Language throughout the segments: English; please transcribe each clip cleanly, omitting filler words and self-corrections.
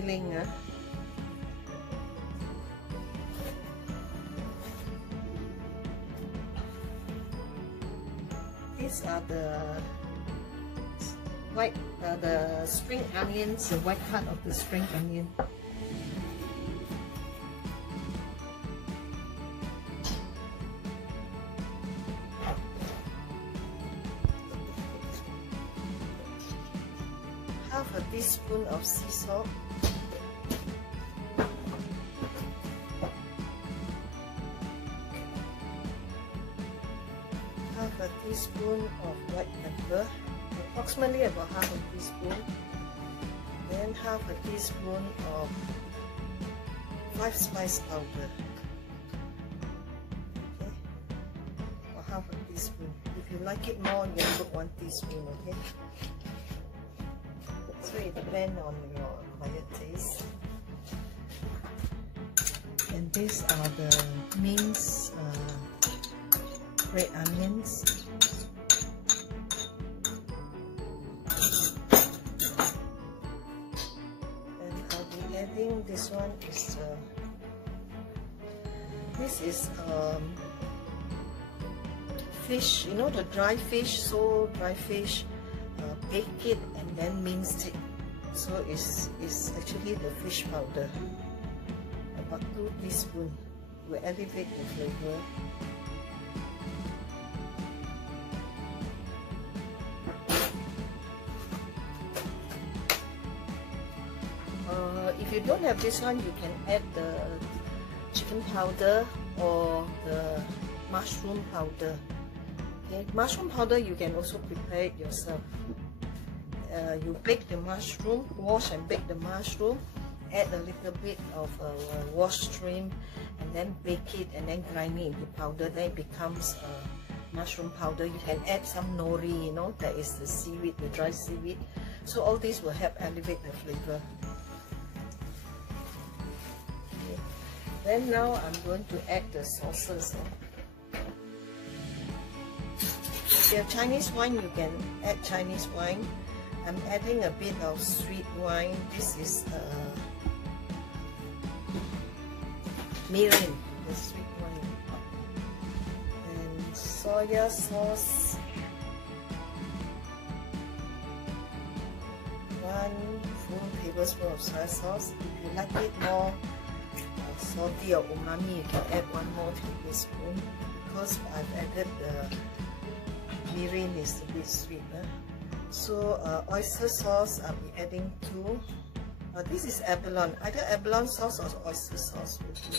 filling. These are the white, the spring onions, the white part of the spring onion. Half a teaspoon of sea salt. Half a teaspoon of white pepper, approximately about half a teaspoon. Then half a teaspoon of 5 spice powder. Okay, or half a teaspoon. If you like it more, you can put 1 teaspoon. Okay. So it depends on your acquired taste. And these are the minced red onions. And I'll be adding this one is fish, you know, the dry fish, so dry fish, bake it and then mince it. So it's actually the fish powder. About 2 teaspoons will elevate the flavor. If you don't have this one, you can add the chicken powder or the mushroom powder. Okay, mushroom powder you can also prepare it yourself. You bake the mushroom, wash and bake the mushroom, add a little bit of washed shrimp, and then bake it and then grind it into powder. Then it becomes mushroom powder. You can add some nori, you know, that is the seaweed, the dry seaweed. So all this will help elevate the flavor. Okay. Then now I'm going to add the sauces. If you have Chinese wine, you can add Chinese wine. I'm adding a bit of sweet wine. This is Mirin, the sweet wine. And soya sauce. 1 full tablespoon of soy sauce. If you like it more salty or umami, you can add 1 more tablespoon. Because I've added the Mirin is a bit sweet. So oyster sauce I'll be adding 2. This is Abalone. Either Abalone sauce or oyster sauce will do.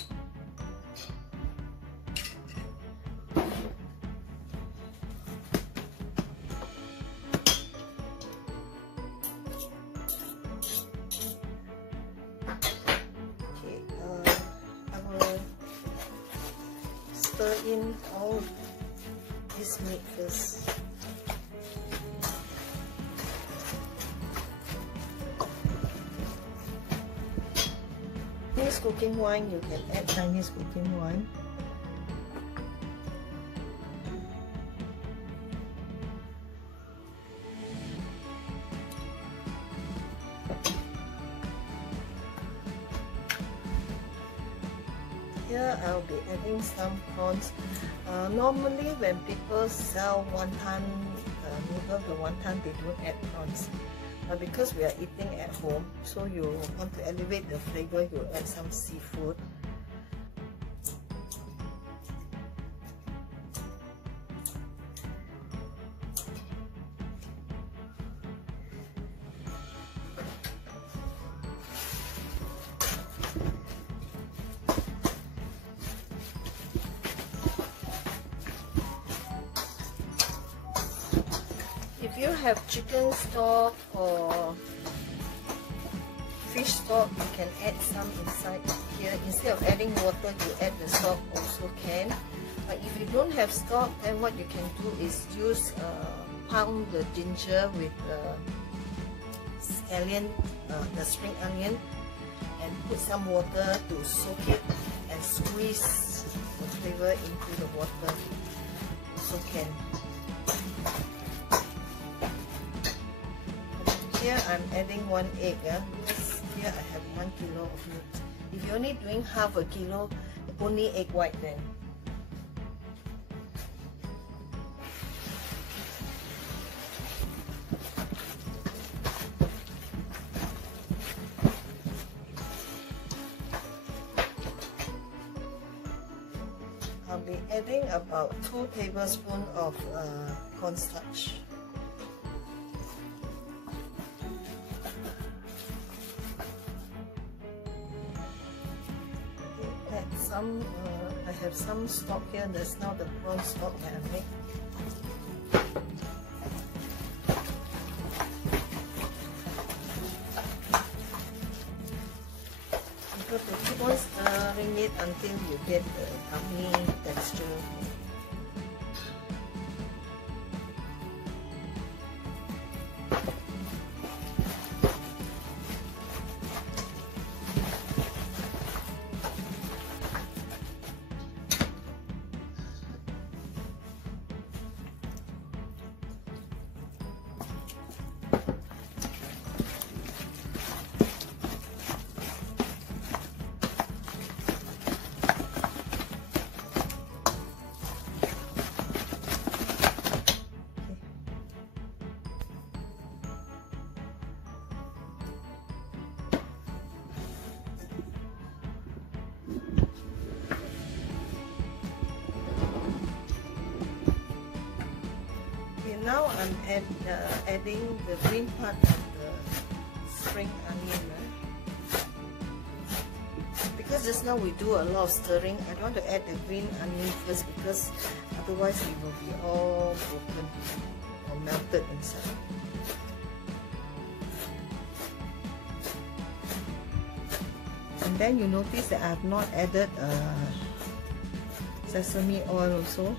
Okay, I will stir in all this meat first. Chinese cooking wine, you can add Chinese cooking wine. Here I'll be adding some prawns. Normally when people sell wonton noodle, the wonton, they don't add prawns. But because we are eating at home, so you want to elevate the flavor, you add some seafood. If you have chicken stock or fish stock, you can add some inside here. Instead of adding water, you add the stock also can. But if you don't have stock, then what you can do is use pound the ginger with the scallion, the spring onion, and put some water to soak it and squeeze the flavor into the water. Also can. Here I'm adding 1 egg. here I have 1 kilo of meat. If you're only doing half a kilo, only egg white then. I'll be adding about 2 tablespoons of corn starch. I have some stock here. That's now the prawn stock that I make. You got to keep on stirring it until you get the gummy texture. Now I'm adding the green part of the spring onion. Because just now we do a lot of stirring, I don't want to add the green onion first because otherwise it will be all broken or melted inside. And then you notice that I have not added sesame oil also.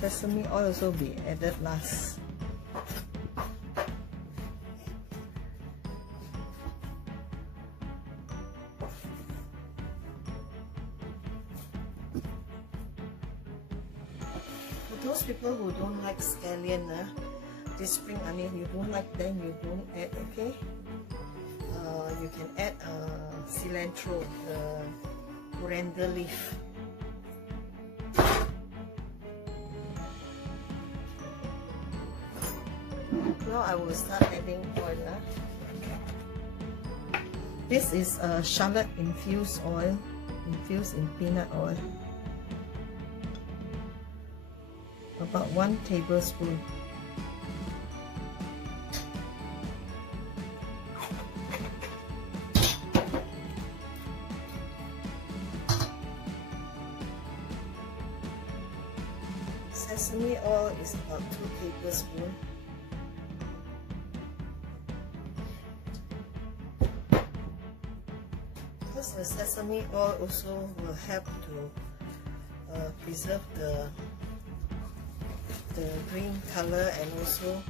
Sesame oil also be added last. For those people who don't like scallion, this spring onion, you don't like, then you don't add, okay? You can add cilantro, the coriander leaf. Now I will start adding oil. This is shallot infused oil, infused in peanut oil. About 1 tablespoon. Sesame oil is about 2 tablespoons. The sesame oil also will help to preserve the green color and also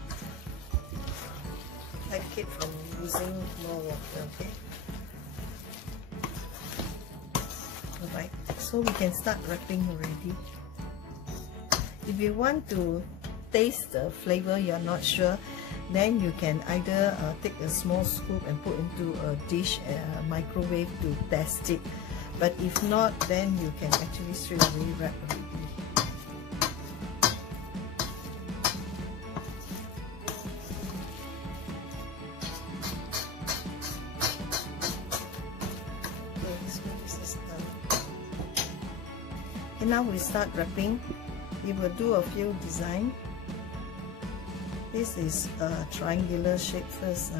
protect it from losing more water. Okay. Alright, so we can start wrapping already. If you want to taste the flavor, you're not sure, then you can either take a small scoop and put into a dish, microwave to test it. But if not, then you can actually straight away wrap already. Okay, so this is done. Okay, now we start wrapping. We will do a few designs. This is a triangular shape first.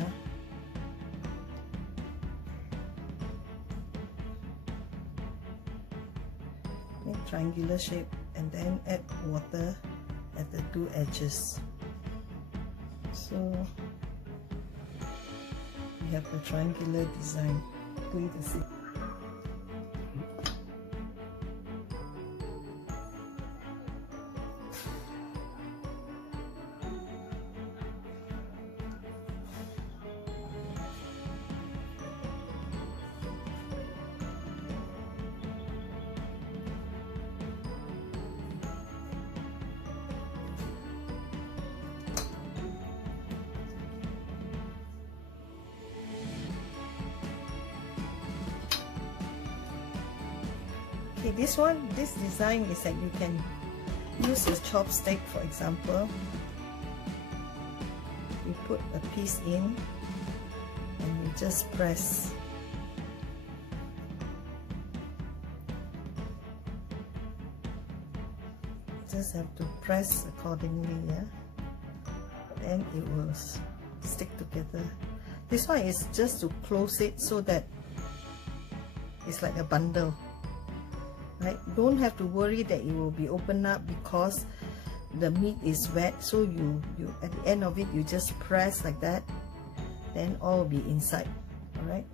Make triangular shape and then add water at the 2 edges. So we have the triangular design. Going to see. Okay, this design is that you can use a chopstick, for example. You put a piece in and you just press. Just have to press accordingly, yeah? Then it will stick together. This one is just to close it so that it's like a bundle, right? Don't have to worry that it will be opened up because the meat is wet. So you at the end of it, you just press like that, then all will be inside. All right.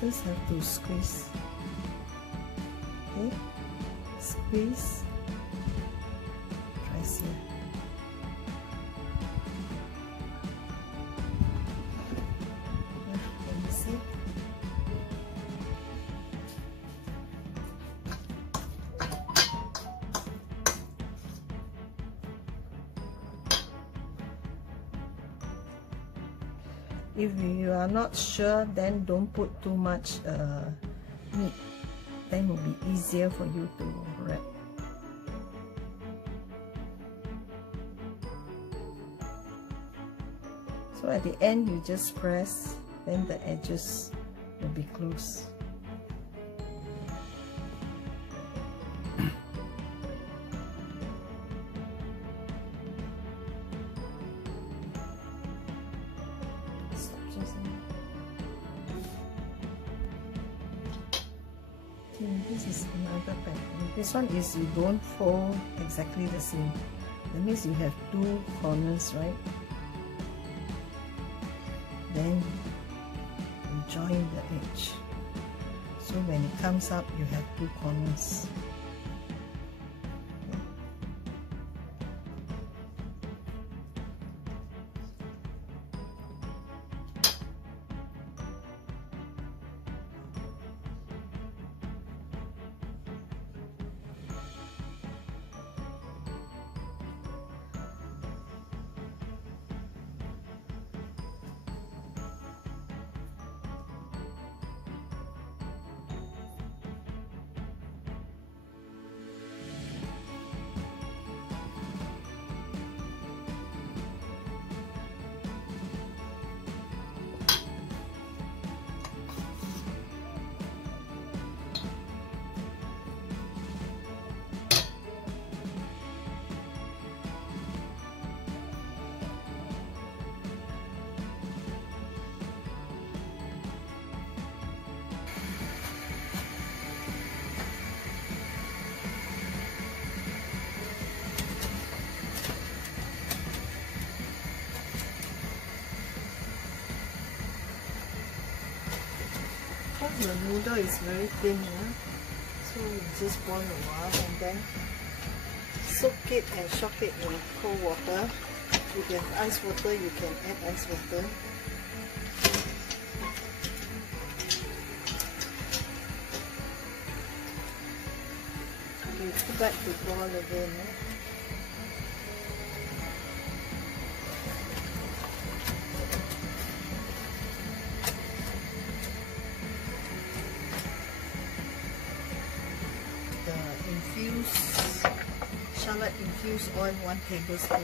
Just have to squeeze. Okay, squeeze. Press here. Can you see? If you are not sure, then don't put too much meat. Then it will be easier for you to wrap. So at the end, you just press, then the edges will be closed. This is another pattern. This one is you don't fold exactly the same. That means you have two corners, right? Then you join the edge. So when it comes up, you have two corners. Your noodle is very thin, yeah? So you just boil a while and then soak it and shock it in cold water. If you have ice water, you can add ice water. Okay, put back to boil again. Yeah? Shallot infused oil 1 tablespoon.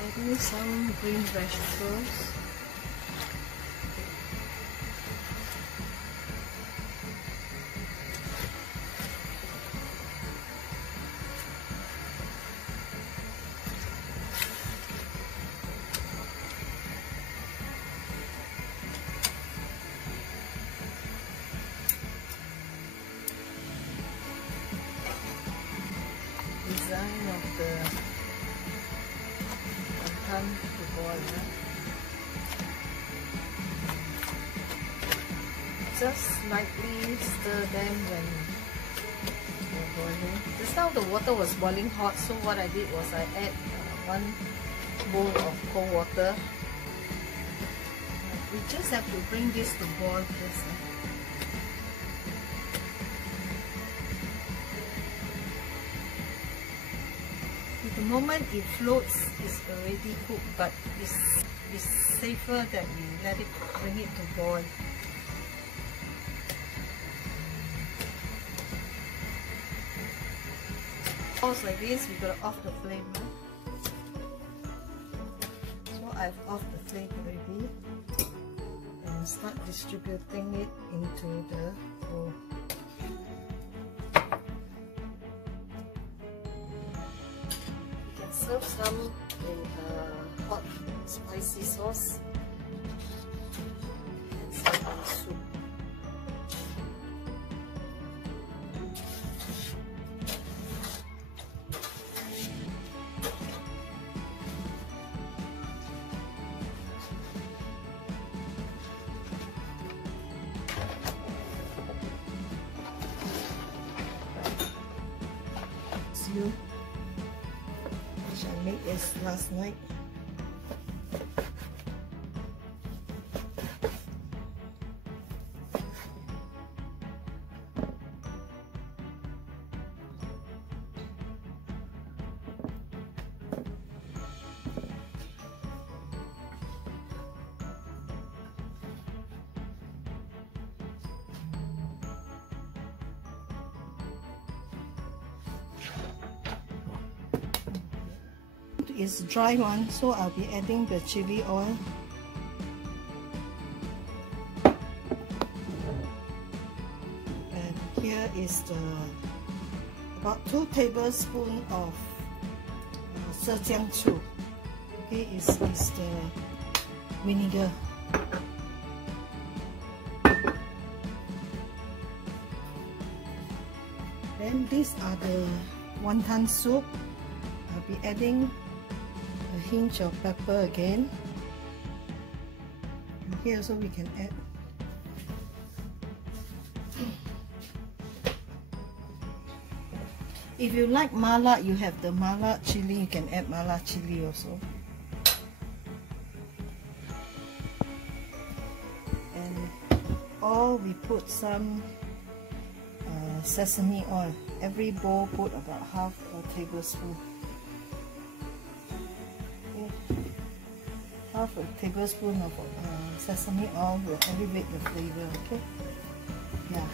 Adding some green vegetables. Design of the wonton to boil. Just slightly stir them when they're boiling. Just now the water was boiling hot, so what I did was I add 1 bowl of cold water. We just have to bring this to boil first. The moment it floats, it's already cooked, but it's safer that we bring it to boil. Pause like this, we gotta off the flame. So I've off the flame already, and start distributing it into the bowl. Serve some in hot spicy sauce and some in soup. Which I made this last night. Is dry one, so I'll be adding the chili oil. And here is the about 2 tablespoons of Soysauce. Okay, is the vinegar. Then these are the wonton soup. I'll be adding a hint of pepper again. And here also we can add if you like mala, you have the mala chili, you can add mala chili also. And or we put some sesame oil. Every bowl put about half a tablespoon. Half a tablespoon of sesame oil will elevate the flavor. Okay, yeah.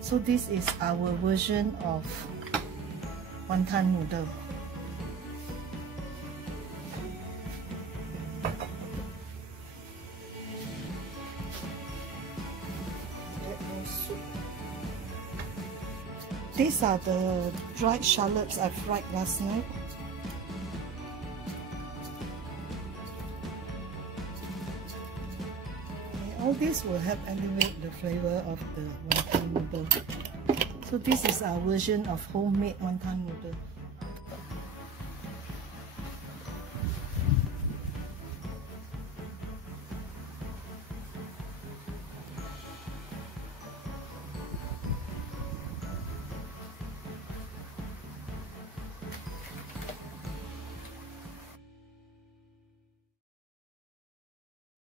So this is our version of wanton noodle. These are the dried shallots I fried last night. All this will help elevate the flavor of the wanton noodle. So this is our version of homemade wanton noodle.